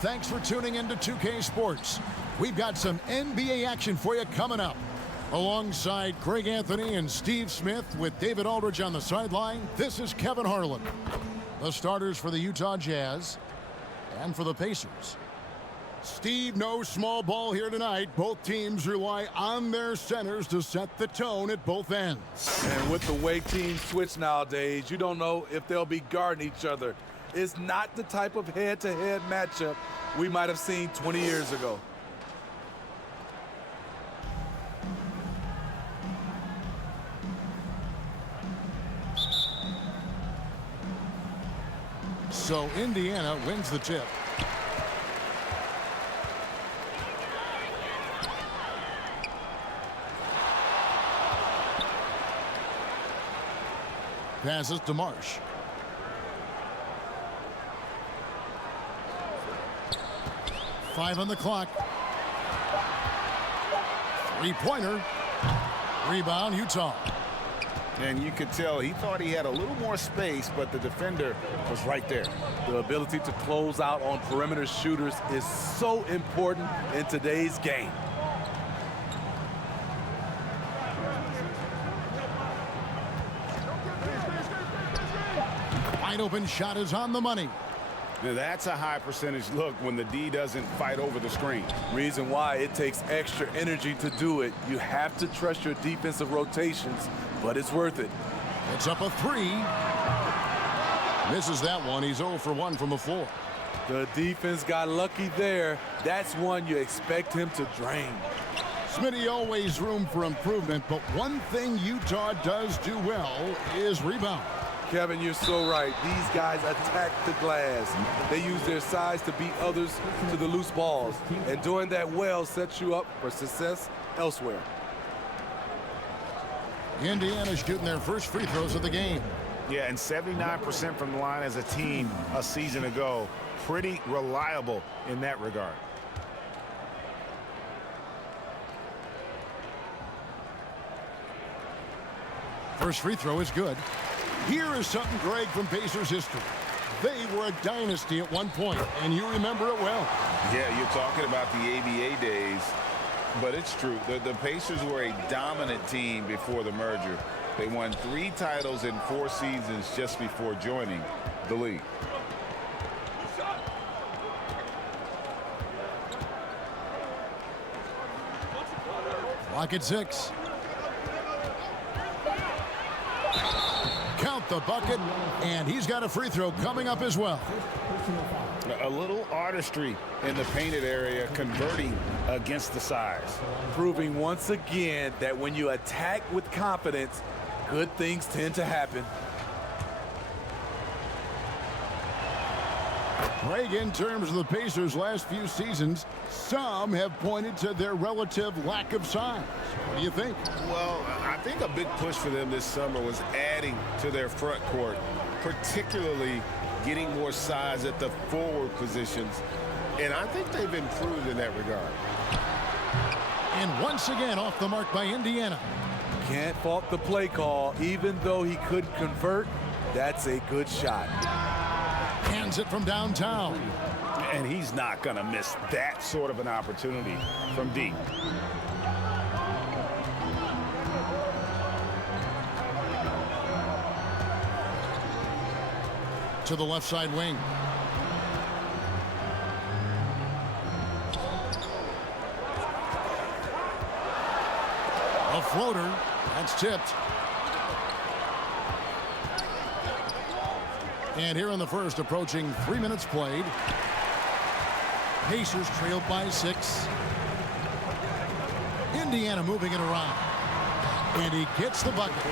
Thanks for tuning in to 2K Sports. We've got some NBA action for you coming up. Alongside Greg Anthony and Steve Smith with David Aldridge on the sideline, this is Kevin Harlan. The starters for the Utah Jazz and for the Pacers. Steve, no small ball here tonight. Both teams rely on their centers to set the tone at both ends. And with the way teams switch nowadays, you don't know if they'll be guarding each other. It's not the type of head-to-head matchup we might have seen 20 years ago. So Indiana wins the tip. Passes to Marsh. Five on the clock. Three-pointer. Rebound, Utah. And you could tell he thought he had a little more space, but the defender was right there. The ability to close out on perimeter shooters is so important in today's game. Wide open shot is on the money. Now that's a high percentage look when the D doesn't fight over the screen. Reason why it takes extra energy to do it. You have to trust your defensive rotations, but it's worth it. It's up a three. Misses that one. He's 0 for 1 from the floor. The defense got lucky there. That's one you expect him to drain. Smitty, always room for improvement, but one thing Utah does do well is rebound. Kevin, you're so right. These guys attack the glass. They use their size to beat others to the loose balls. And doing that well sets you up for success elsewhere. Indiana's shooting their first free throws of the game. Yeah, and 79% from the line as a team a season ago. Pretty reliable in that regard. First free throw is good. Here is something, Greg, from Pacers history. They were a dynasty at one point, and you remember it well. Yeah, you're talking about the ABA days, but it's true. The Pacers were a dominant team before the merger. They won 3 titles in 4 seasons just before joining the league. Clock at 6. Count the bucket, and he's got a free throw coming up as well. A little artistry in the painted area, converting against the size. Proving once again that when you attack with confidence, good things tend to happen. Greg, in terms of the Pacers' last few seasons, some have pointed to their relative lack of size. What do you think? Well, I think a big push for them this summer was adding to their front court, particularly getting more size at the forward positions. And I think they've improved in that regard. And once again, off the mark by Indiana. Can't fault the play call. Even though he couldn't convert, that's a good shot. Hands it from downtown. And he's not going to miss that sort of an opportunity from deep. To the left side wing. A floater. That's tipped. And here in the first, approaching 3 minutes played. Pacers trailed by 6. Indiana moving it around. And he gets the bucket.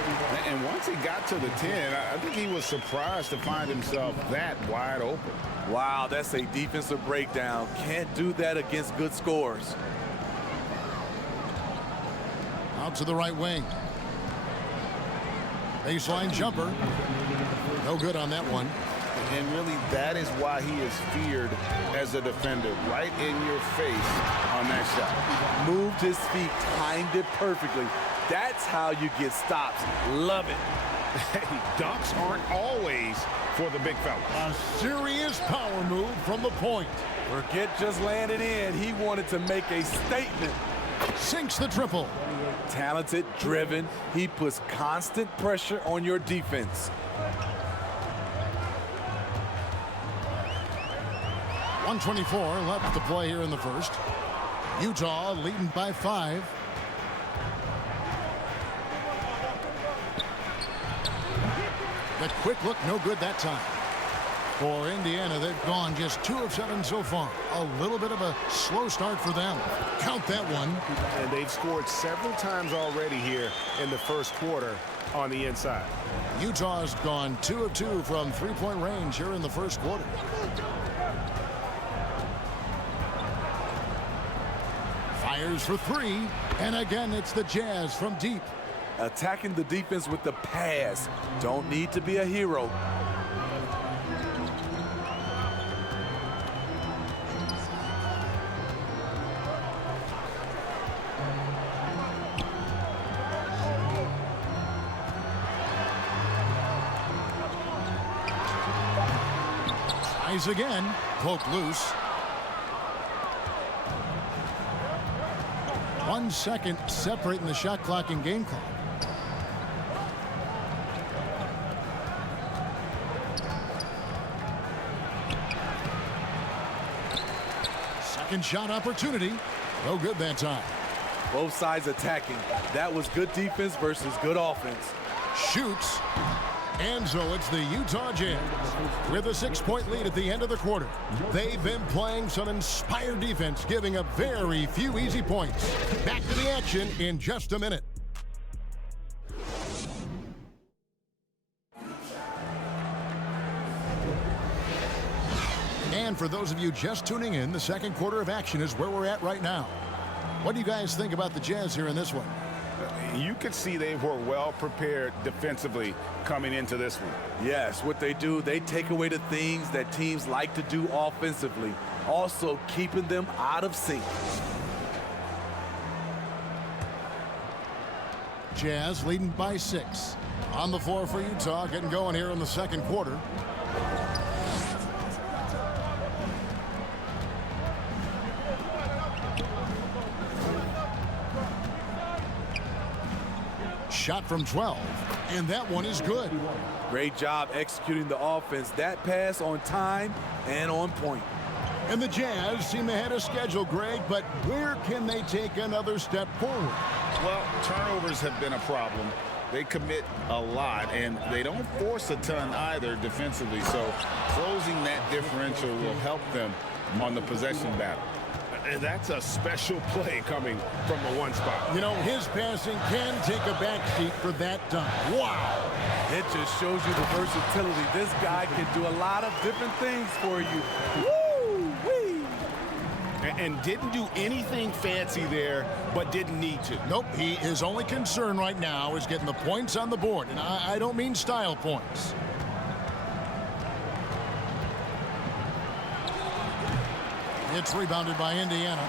And once he got to the 10, I think he was surprised to find himself that wide open. Wow, that's a defensive breakdown. Can't do that against good scores. Out to the right wing. Baseline jumper. No good on that one. And really, that is why he is feared as a defender. Right in your face on that shot. Moved his feet, timed it perfectly. That's how you get stops. Love it. Hey, dunks aren't always for the big fellas. A serious power move from the point. Forget just landing in. He wanted to make a statement. Sinks the triple. Talented, driven. He puts constant pressure on your defense. 1:24 left to play here in the first. Utah leading by 5. The quick look, no good that time. For Indiana, they've gone just 2 of 7 so far. A little bit of a slow start for them. Count that one. And they've scored several times already here in the first quarter on the inside. Utah's gone 2 of 2 from three-point range here in the first quarter. Fires for 3, and again it's the Jazz from deep. Attacking the defense with the pass. Don't need to be a hero. Tries again. Poke loose. 1 second separating the shot clock and game clock. Second shot opportunity. No good that time. Both sides attacking. That was good defense versus good offense. Shoots. And so it's the Utah Jazz with a 6-point lead at the end of the quarter. They've been playing some inspired defense, giving up very few easy points. Back to the action in just a minute. And for those of you just tuning in, the second quarter of action is where we're at right now. What do you guys think about the Jazz here in this one? You could see they were well prepared defensively coming into this one. Yes, what they do, they take away the things that teams like to do offensively, also keeping them out of sync. Jazz leading by 6. On the floor for Utah, getting going here in the second quarter. Shot from 12, and that one is good. Great job executing the offense. That pass on time and on point. And the Jazz seem ahead of schedule, Greg, but where can they take another step forward? Well, turnovers have been a problem. They commit a lot, and they don't force a ton either defensively, so closing that differential will help them on the possession battle. And that's a special play coming from the one spot. You know, his passing can take a backseat for that dunk. Wow. It just shows you the versatility. This guy can do a lot of different things for you. Woo-wee. And didn't do anything fancy there, but didn't need to. Nope, his only concern right now is getting the points on the board, and I don't mean style points. It's rebounded by Indiana.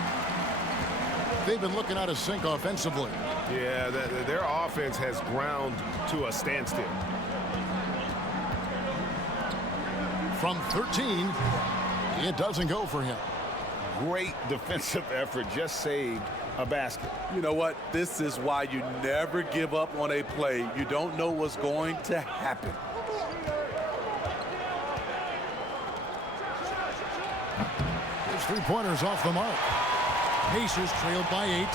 They've been looking out of sync offensively. Yeah, their offense has ground to a standstill. From 13, it doesn't go for him. Great defensive effort, just saved a basket. You know what? This is why you never give up on a play. You don't know what's going to happen. His three-pointers off the mark. Pacers trailed by 8.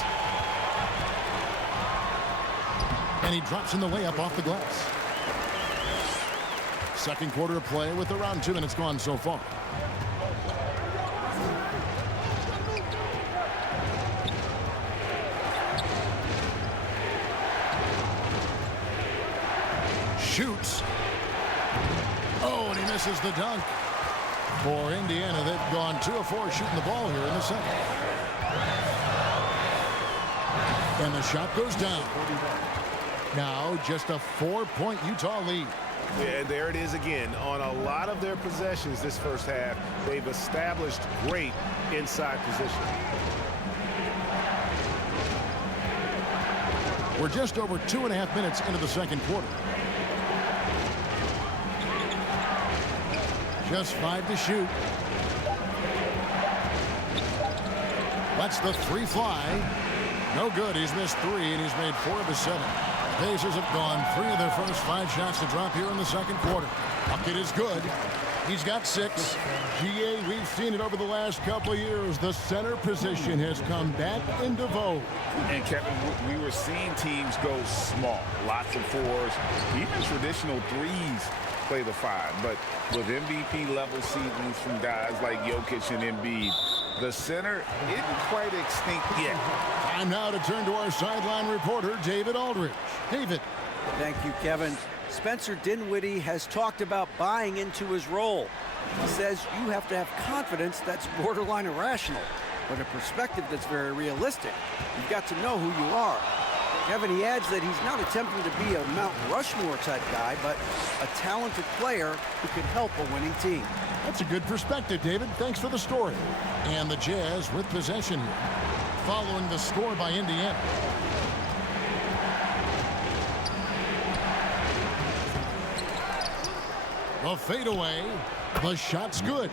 And he drops in the layup off the glass. Second quarter of play with around 2 minutes gone so far. Shoots. Oh, and he misses the dunk. For Indiana, they've gone 2 of 4 shooting the ball here in the second. And the shot goes down. Now just a 4-point Utah lead. Yeah, and there it is again. On a lot of their possessions this first half, they've established great inside position. We're just over 2.5 minutes into the second quarter. Just 5 to shoot. Lets the three fly. No good. He's missed 3, and he's made 4 of his 7. The Pacers have gone 3 of their first 5 shots to drop here in the second quarter. Bucket is good. He's got 6. GA, we've seen it over the last couple of years. The center position has come back into vogue. And Kevin, we were seeing teams go small, lots of 4s, even traditional 3s play the 5. But with MVP level seasons from guys like Jokic and Embiid, the center isn't quite extinct yet. Time now to turn to our sideline reporter, David Aldridge. David. Thank you, Kevin. Spencer Dinwiddie has talked about buying into his role. He says you have to have confidence that's borderline irrational, but a perspective that's very realistic. You've got to know who you are. Kevin, he adds that he's not attempting to be a Mount Rushmore type guy, but a talented player who can help a winning team. That's a good perspective, David. Thanks for the story. And the Jazz with possession here, following the score by Indiana. The fadeaway. The shot's good.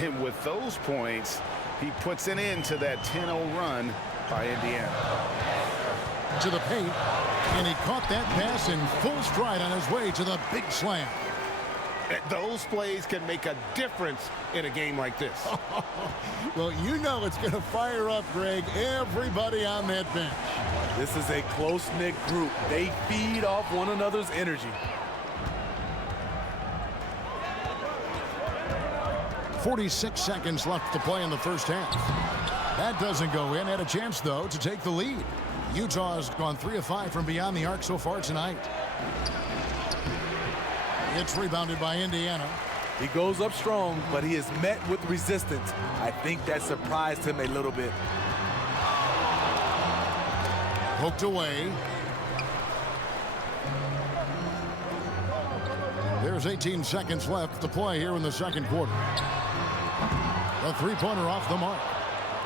And with those points, he puts an end to that 10-0 run by Indiana. To the paint, and he caught that pass in full stride on his way to the big slam. Those plays can make a difference in a game like this. Well, you know it's going to fire up, Greg, everybody on that bench. This is a close-knit group. They feed off one another's energy. 46 seconds left to play in the first half. That doesn't go in. Had a chance, though, to take the lead. Utah has gone 3 of 5 from beyond the arc so far tonight. It's rebounded by Indiana. He goes up strong, but he is met with resistance. I think that surprised him a little bit. Poked away. There's 18 seconds left to play here in the second quarter. The three-pointer off the mark.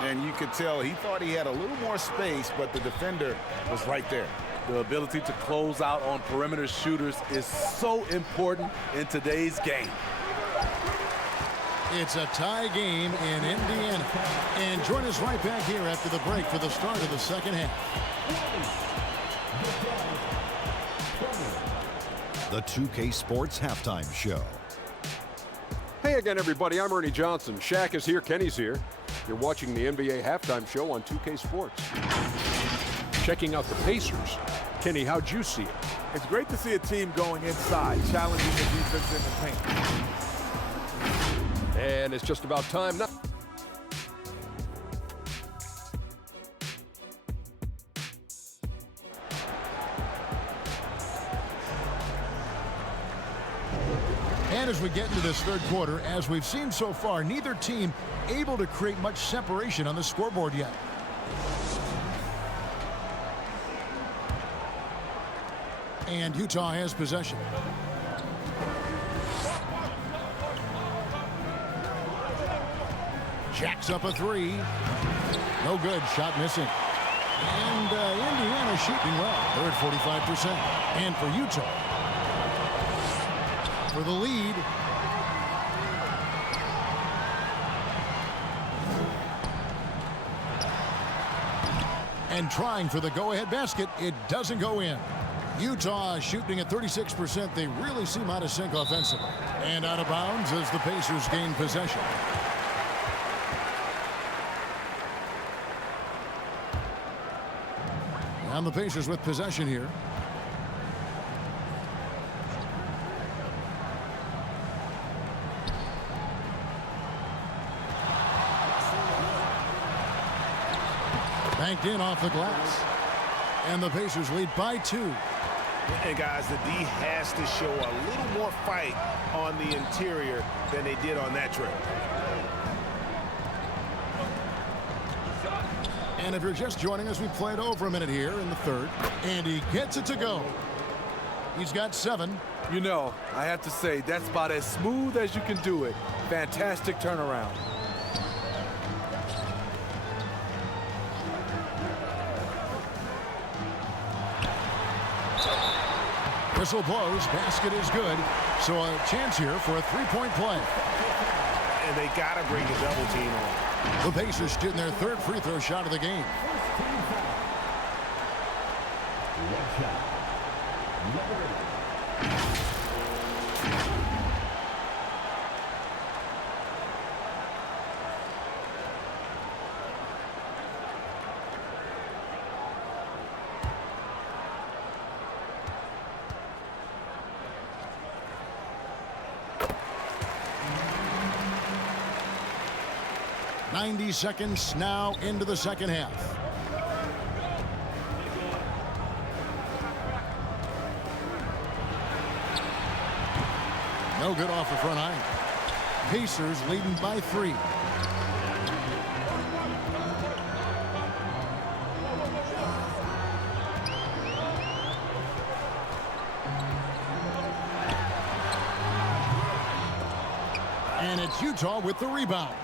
And you could tell he thought he had a little more space, but the defender was right there. The ability to close out on perimeter shooters is so important in today's game. It's a tie game in Indiana. And join us right back here after the break for the start of the second half. The 2K Sports Halftime Show. Hey again, everybody. I'm Ernie Johnson. Shaq is here. Kenny's here. You're watching the NBA Halftime Show on 2K Sports. Checking out the Pacers. Kenny, how'd you see it? It's great to see a team going inside, challenging the defense in the paint. And it's just about time now. And as we get into this third quarter, as we've seen so far, neither team able to create much separation on the scoreboard yet. And Utah has possession. Jacks up a 3. No good. Shot missing. And Indiana shooting well. They're at 45%. And for Utah, for the lead. And trying for the go-ahead basket. It doesn't go in. Utah shooting at 36%. They really seem out of sync offensively. And out of bounds as the Pacers gain possession. And the Pacers with possession here. Banked in off the glass. And the Pacers lead by 2. And guys, the D has to show a little more fight on the interior than they did on that trip. And if you're just joining us, we played over a minute here in the third. And he gets it to go. He's got 7. You know, I have to say, that's about as smooth as you can do it. Fantastic turnaround. Whistle blows. Basket is good. So a chance here for a three-point play. And and they got to bring the double team on. The Pacers shooting their third free throw shot of the game. "90 seconds now into the second half. No good off the front iron. Pacers leading by 3. And it's Utah with the rebound.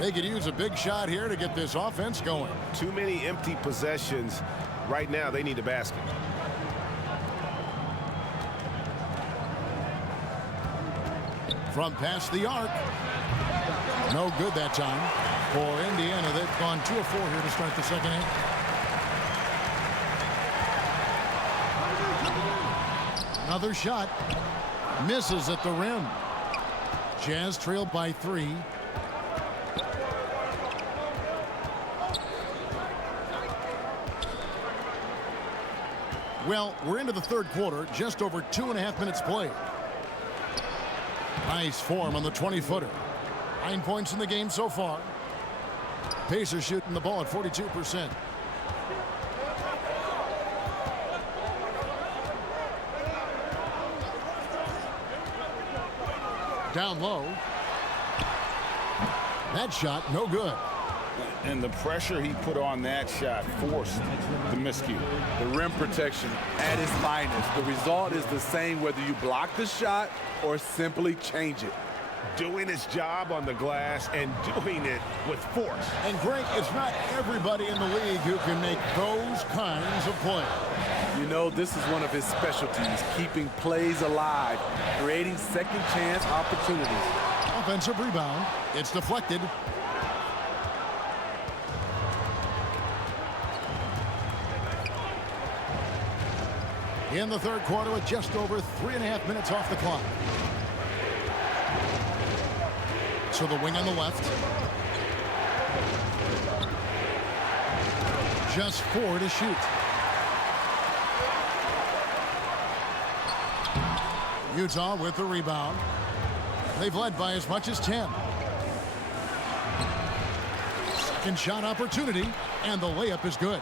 They could use a big shot here to get this offense going. Too many empty possessions. Right now, they need a basket. From past the arc. No good that time. For Indiana, they've gone 2 of 4 here to start the second half. Another shot. Misses at the rim. Jazz trailed by 3. Well, we're into the third quarter, just over 2.5 minutes played. Nice form on the 20-footer. 9 points in the game so far. Pacers shooting the ball at 42%. Down low. That shot, no good. And the pressure he put on that shot forced the miscue. The rim protection at its finest. The result is the same whether you block the shot or simply change it. Doing his job on the glass and doing it with force. And Greg, it's not everybody in the league who can make those kinds of plays. You know, this is one of his specialties, keeping plays alive, creating second chance opportunities. Offensive rebound. It's deflected. In the third quarter with just over 3.5 minutes off the clock. So the wing on the left. Just 4 to shoot. Utah with the rebound. They've led by as much as 10. Second shot opportunity, and the layup is good.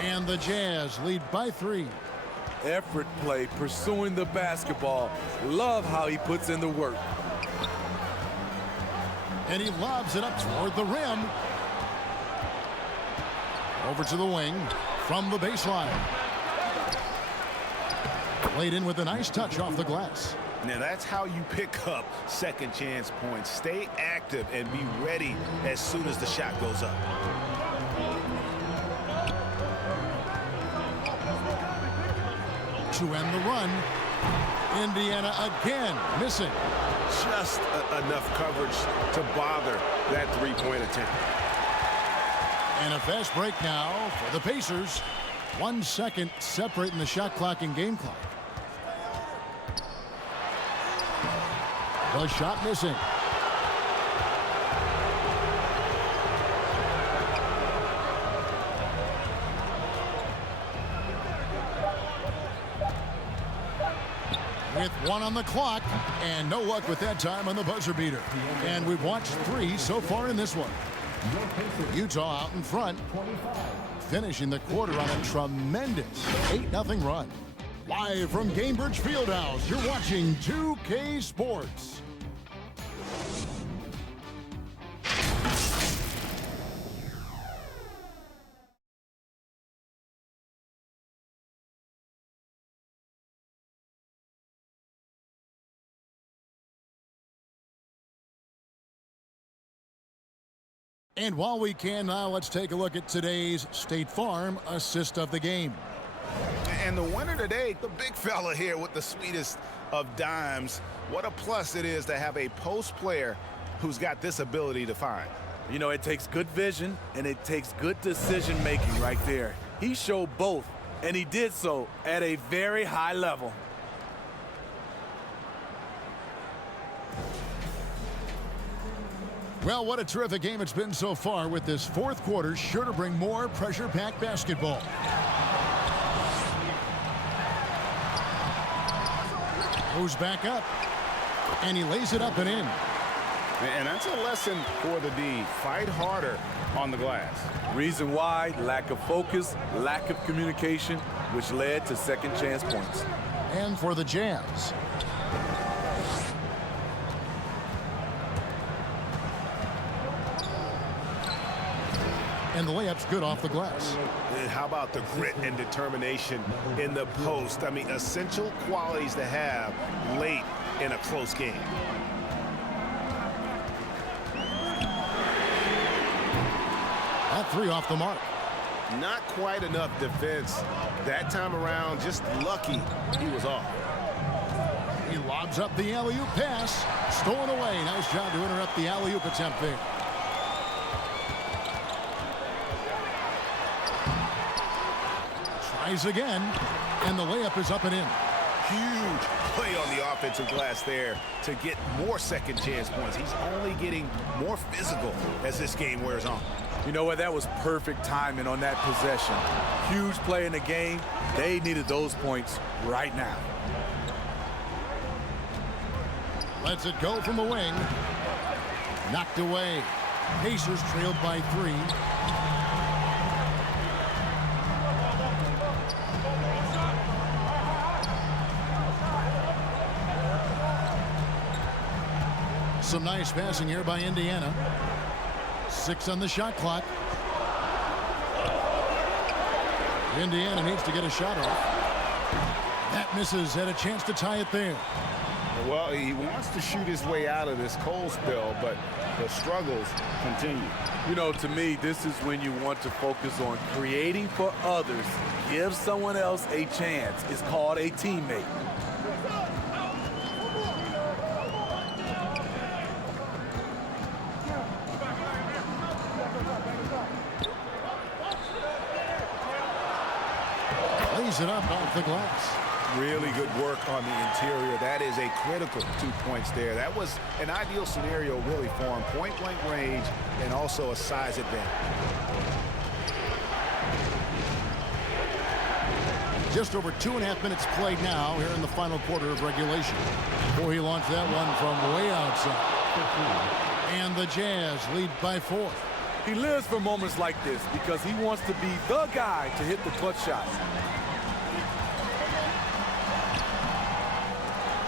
And the Jazz lead by 3. Effort play, pursuing the basketball. Love how he puts in the work. And he lobs it up toward the rim. Over to the wing from the baseline. Laid in with a nice touch off the glass. Now that's how you pick up second chance points. Stay active and be ready as soon as the shot goes up. To end the run. Indiana again missing. Just enough coverage to bother that three-point attempt. And a fast break now for the Pacers. 1 second separating the shot clock and game clock. The shot missing. With 1 on the clock, and no luck with that time on the buzzer beater. And we've watched 3 so far in this one. Utah out in front, finishing the quarter on a tremendous 8-0 run. Live from Gainbridge Fieldhouse, you're watching 2K Sports. And while we can now, let's take a look at today's State Farm assist of the game. And the winner today, the big fella here with the sweetest of dimes. What a plus it is to have a post player who's got this ability to find. You know, it takes good vision and it takes good decision making right there. He showed both, and he did so at a very high level. Well, what a terrific game it's been so far, with this fourth quarter sure to bring more pressure-packed basketball. Goes back up, and he lays it up and in. And that's a lesson for the D. Fight harder on the glass. Reason why: lack of focus, lack of communication, which led to second chance points. And for the Jazz, and the layup's good off the glass. And how about the grit and determination in the post? I mean, essential qualities to have late in a close game. That three off the mark. Not quite enough defense that time around. Just lucky he was off. He lobs up the alley-oop pass. Stolen away. Nice job to interrupt the alley-oop attempt there. Tries again, and the layup is up and in. Huge play on the offensive glass there to get more second chance points. He's only getting more physical as this game wears on. You know what? That was perfect timing on that possession. Huge play in the game. They needed those points right now. Lets it go from the wing. Knocked away. Pacers trailed by 3. Some nice passing here by Indiana. 6 on the shot clock. Indiana needs to get a shot off. That misses. Had a chance to tie it there. Well, he wants to shoot his way out of this cold spell, but the struggles continue. You know, to me, this is when you want to focus on creating for others. Give someone else a chance. It's called a teammate. Lays it up off the glass. Really good work on the interior. That is a critical 2 points there. That was an ideal scenario really for him. Point-blank range and also a size advantage. Just over 2.5 minutes played now here in the final quarter of regulation. Before he launched that one from way outside. And the Jazz lead by 4. He lives for moments like this because he wants to be the guy to hit the clutch shot.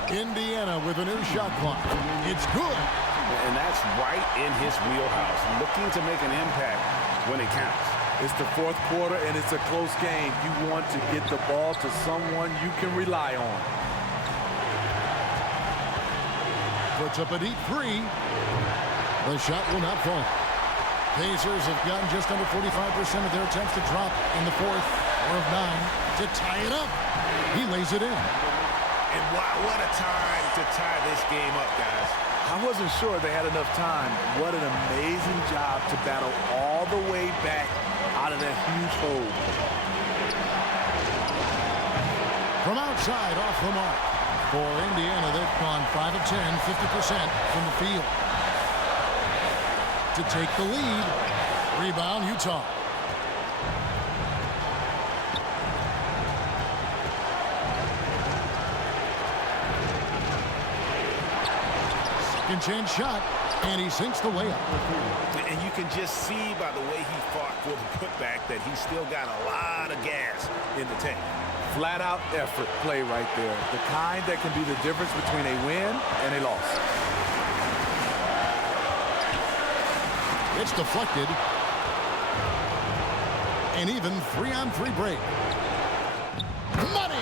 Indiana with a new shot clock. It's good. And that's right in his wheelhouse. Looking to make an impact when it counts. It's the fourth quarter and it's a close game. You want to get the ball to someone you can rely on. Puts up a deep 3. The shot will not fall. Pacers have gotten just under 45% of their attempts to drop in the fourth, 4 of 9, to tie it up. He lays it in. And wow, what a time to tie this game up, guys. I wasn't sure they had enough time. What an amazing job to battle all the way back out of that huge hole. From outside, off the mark. For Indiana, they've gone 5 of 10, 50% from the field. To take the lead. Rebound, Utah. Second chance shot, and he sinks the layup. And you can just see by the way he fought for the putback that he's still got a lot of gas in the tank. Flat out effort play right there. The kind that can be the difference between a win and a loss. It's deflected. An even 3-on-3 break. Money!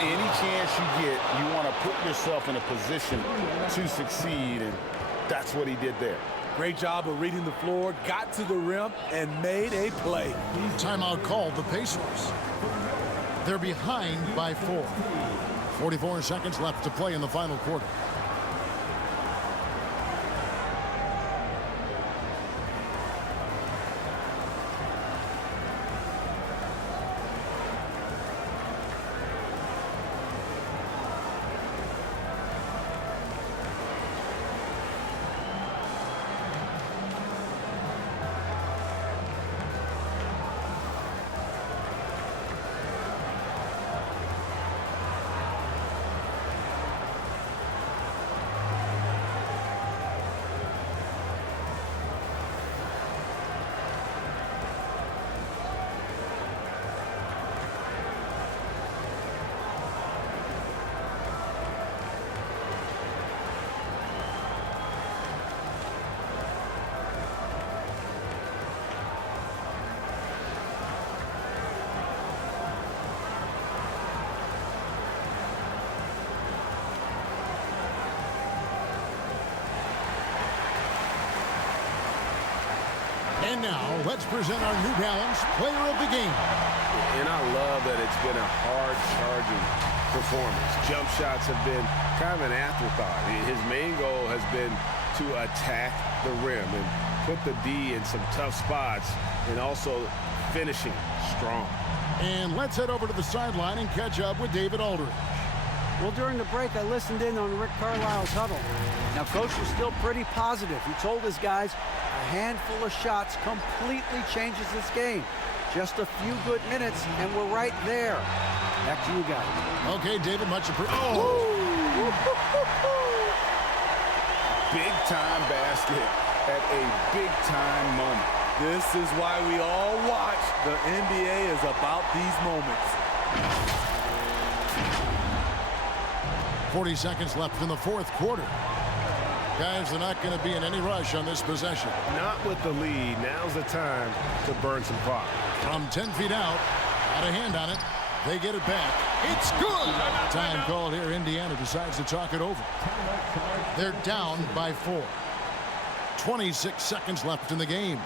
Any chance you get, you want to put yourself in a position to succeed, and that's what he did there. Great job of reading the floor, got to the rim, and made a play. Timeout called the Pacers. They're behind by 4. 44 seconds left to play in the final quarter. And now, let's present our New Balance Player of the Game. And I love that it's been a hard-charging performance. Jump shots have been kind of an afterthought. His main goal has been to attack the rim and put the D in some tough spots and also finishing strong. And let's head over to the sideline and catch up with David Aldridge. Well, during the break, I listened in on Rick Carlisle's huddle. Now, Coach was still pretty positive. He told his guys a handful of shots completely changes this game. Just a few good minutes, and we're right there. Back to you guys. Okay, David, much appreciated. Big-time basket at a big-time moment. This is why we all watch. The NBA is about these moments. 40 seconds left in the fourth quarter. Guys, they're not going to be in any rush on this possession. Not with the lead. Now's the time to burn some clock. From 10 feet out, got a hand on it. They get it back. It's good. Time called here. Indiana decides to talk it over. They're down by 4. 26 seconds left in the game.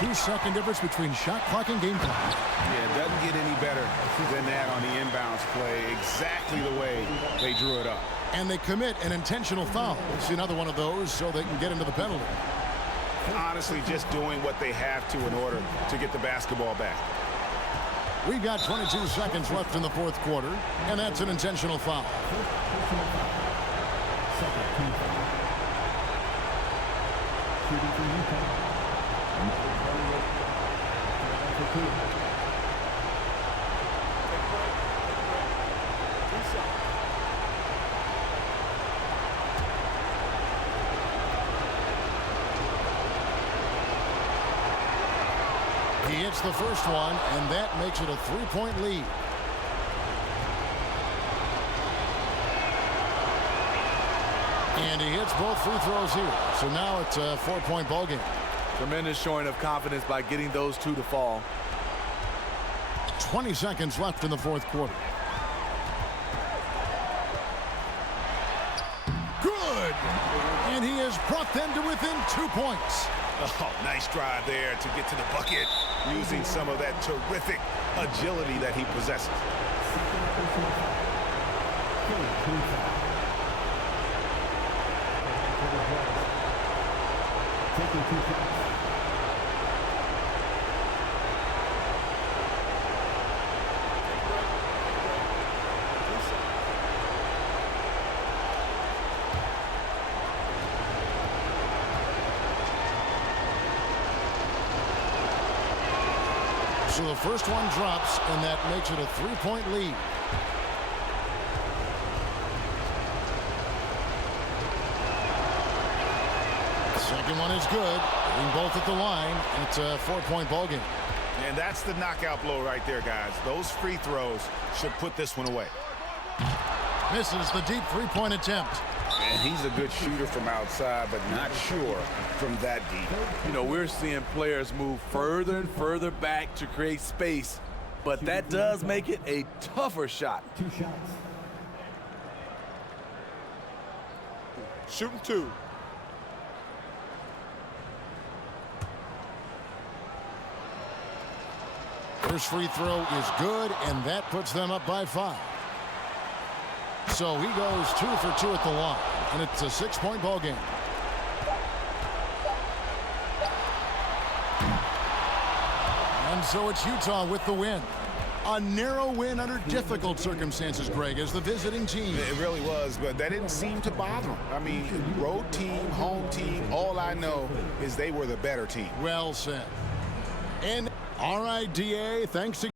Two-second difference between shot clock and game clock. Yeah, it doesn't get any better than that on the inbounds play. Exactly the way they drew it up. And they commit an intentional foul. It's another one of those so they can get into the penalty. Honestly, just doing what they have to in order to get the basketball back. We've got 22 seconds left in the fourth quarter, and that's an intentional foul. He hits the first one, and that makes it a 3-point lead. And he hits both free throws here. So now it's a 4-point ball game. Tremendous showing of confidence by getting those two to fall. 20 seconds left in the fourth quarter. has brought them to within 2 points. Oh, nice drive there to get to the bucket, using some of that terrific agility that he possesses. So the first one drops, and that makes it a 3-point lead. The second one is good. Hitting both at the line, and it's a 4-point ball game. And that's the knockout blow right there, guys. Those free throws should put this one away. Misses the deep 3-point attempt. And he's a good shooter from outside, but not sure from that deep. You know, we're seeing players move further and further back to create space, but that does make it a tougher shot. 2 shots. Shooting 2. First free throw is good, and that puts them up by 5. So he goes 2 for 2 at the line, and it's a 6-point ball game. And so it's Utah with the win. A narrow win under difficult circumstances, Greg, as the visiting team. It really was, but that didn't seem to bother them. I mean, road team, home team, all I know is they were the better team. Well said. And all right, DA, thanks again.